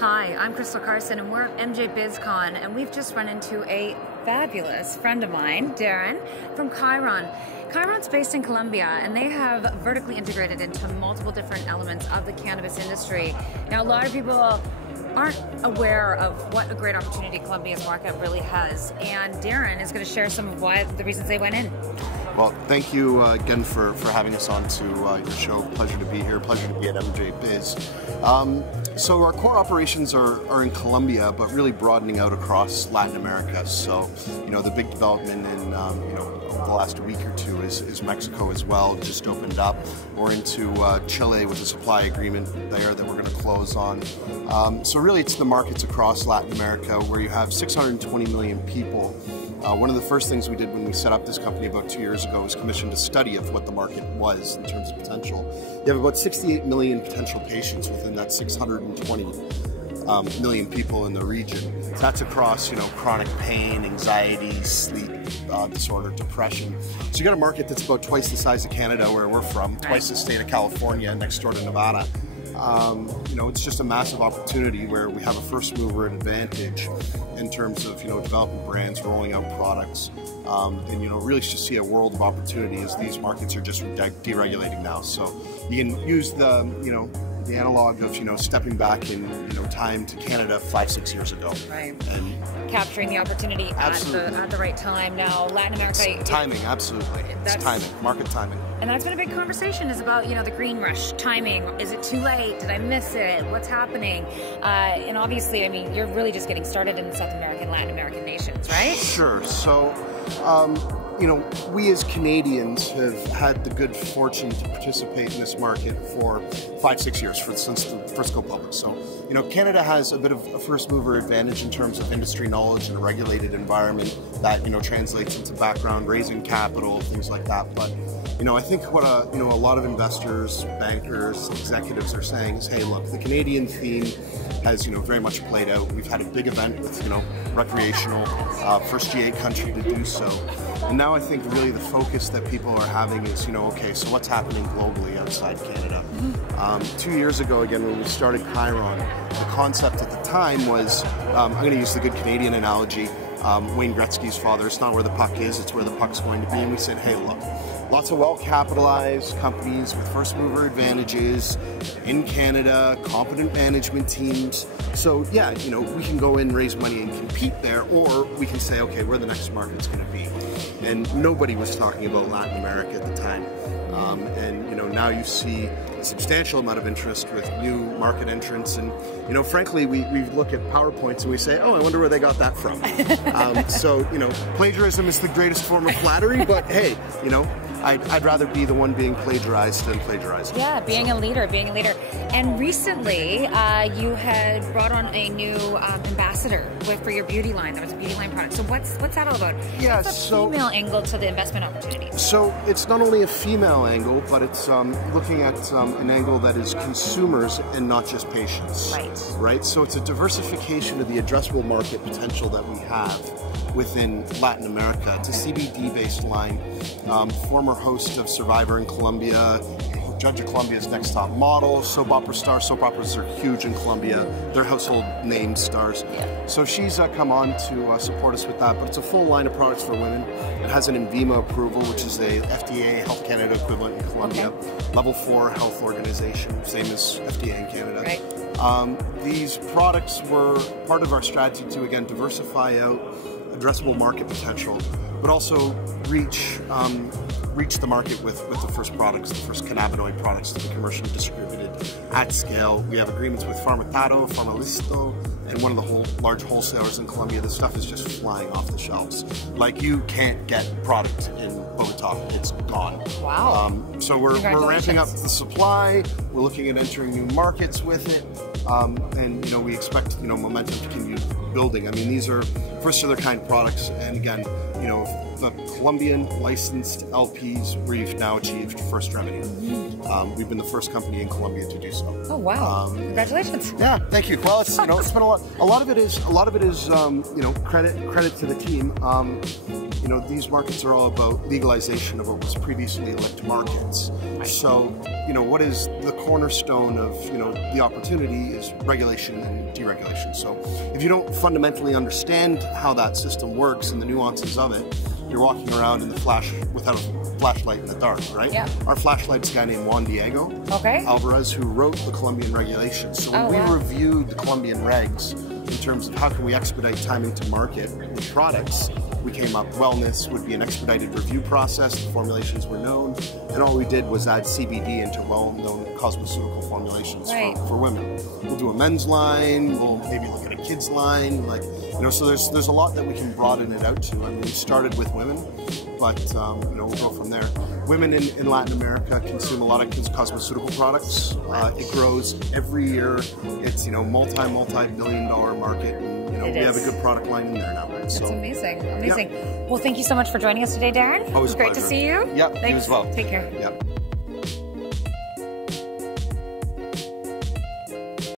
Hi, I'm Crystal Carson and we're at MJ BizCon and we've just run into a fabulous friend of mine, Darren, from Khiron. Khiron's based in Colombia and they have vertically integrated into multiple different elements of the cannabis industry. Now, a lot of people aren't aware of what a great opportunity Colombia's market really has, and Darren is going to share some of the reasons they went in. Well, thank you again for having us on to your show. Pleasure to be here. Pleasure to be at MJ Biz. So our core operations are in Colombia, but really broadening out across Latin America. So, the big development in, the last week or two is Mexico as well. Just opened up. We're into Chile with a supply agreement there that we're going to close on. So really it's the markets across Latin America where you have 620 million people. One of the first things we did when we set up this company about 2 years ago was commissioned a study of what the market was in terms of potential. You have about 68 million potential patients within that 620 million people in the region. That's across, chronic pain, anxiety, sleep disorder, depression. So you got a market that's about twice the size of Canada, where we're from, twice the state of California, next door to Nevada. It's just a massive opportunity where we have a first mover advantage in terms of, developing brands, rolling out products, and, really just see a world of opportunity as these markets are just deregulating now. So you can use the analog of, stepping back in, time to Canada 5-6 years ago. Right. And capturing the opportunity at the right time. Now, Latin America... It's timing, absolutely. It's timing, market timing. And that's been a big conversation, is about, the green rush, timing. Is it too late? Did I miss it? What's happening? And obviously, you're really just getting started in the South American, Latin American nations, right? Sure. So, we as Canadians have had the good fortune to participate in this market for 5-6 years, since the first go public. So, Canada has a bit of a first mover advantage in terms of industry knowledge and a regulated environment that, translates into background, raising capital, things like that. But, I think what a lot of investors, bankers, executives are saying is, hey, look, the Canadian theme has, very much played out. We've had a big event with, recreational, first G8 country to do so. And now I think really the focus that people are having is, okay, so what's happening globally outside Canada? 2 years ago, again, when we started Khiron, the concept at the time was, I'm going to use the good Canadian analogy, Wayne Gretzky's father, it's not where the puck is, it's where the puck's going to be. And we said, hey, look, lots of well-capitalized companies with first-mover advantages in Canada, competent management teams. So, yeah, we can go in, raise money, and compete there, or we can say, okay, where the next market's going to be. And nobody was talking about Latin America at the time. And, now you see a substantial amount of interest with new market entrants. And, frankly, we look at PowerPoints and we say, oh, I wonder where they got that from. So, plagiarism is the greatest form of flattery, but hey, I'd rather be the one being plagiarized than plagiarizing. Yeah, being a leader. And recently, you had brought on a new ambassador for your beauty line. There was a beauty line product. So what's that all about? Yeah, it's a female angle to the investment opportunities. So it's not only a female angle, but it's looking at an angle that is consumers and not just patients. Right. So it's a diversification of the addressable market potential that we have within Latin America. It's a CBD-based line. Former host of Survivor in Colombia, judge of Colombia's Next Top Model, soap opera star. Soap operas are huge in Colombia. They're household name stars. So she's come on to support us with that. But it's a full line of products for women. It has an INVIMA approval, which is a FDA Health Canada equivalent in Colombia. Level 4 health organization, same as FDA in Canada. Right. These products were part of our strategy to, again, diversify out addressable market potential, but also reach the market with the first products, the first cannabinoid products to be commercially distributed at scale. We have agreements with Farmatado, Farmalisto, and one of the large wholesalers in Colombia. This stuff is just flying off the shelves. Like, you can't get product in Bogota, it's gone. Wow. So we're ramping up the supply, we're looking at entering new markets with it, and we expect momentum to continue building. These are first of their kind products, and again, the Colombian licensed LPs, we've now achieved first revenue. We've been the first company in Colombia to do so. Oh wow! Congratulations. Yeah, thank you. Well, it's it's been a lot. A lot of it is credit to the team. These markets are all about legalization of what was previously illicit markets. So, what is the cornerstone of, the opportunity is regulation and deregulation. So if you don't fundamentally understand how that system works and the nuances of it, you're walking around in the flash without a flashlight in the dark, right? Yeah. Our flashlight's a guy named Juan Diego Alvarez, who wrote the Colombian regulations. So when we reviewed the Colombian regs in terms of how can we expedite timing to market with products, we came up wellness would be an expedited review process, the formulations were known, and all we did was add CBD into well-known cosmeceutical formulations for women. We'll do a men's line, we'll maybe look at a kid's line, so there's a lot that we can broaden it out to. I mean, we started with women, but we'll go from there. Women in Latin America consume a lot of cosmeceutical products. It grows every year. It's multi-billion-dollar market. And, we have a good product line in there now. That's amazing. Well, thank you so much for joining us today, Darren. Always great to see you. Yeah, you as well. Take care. Yeah.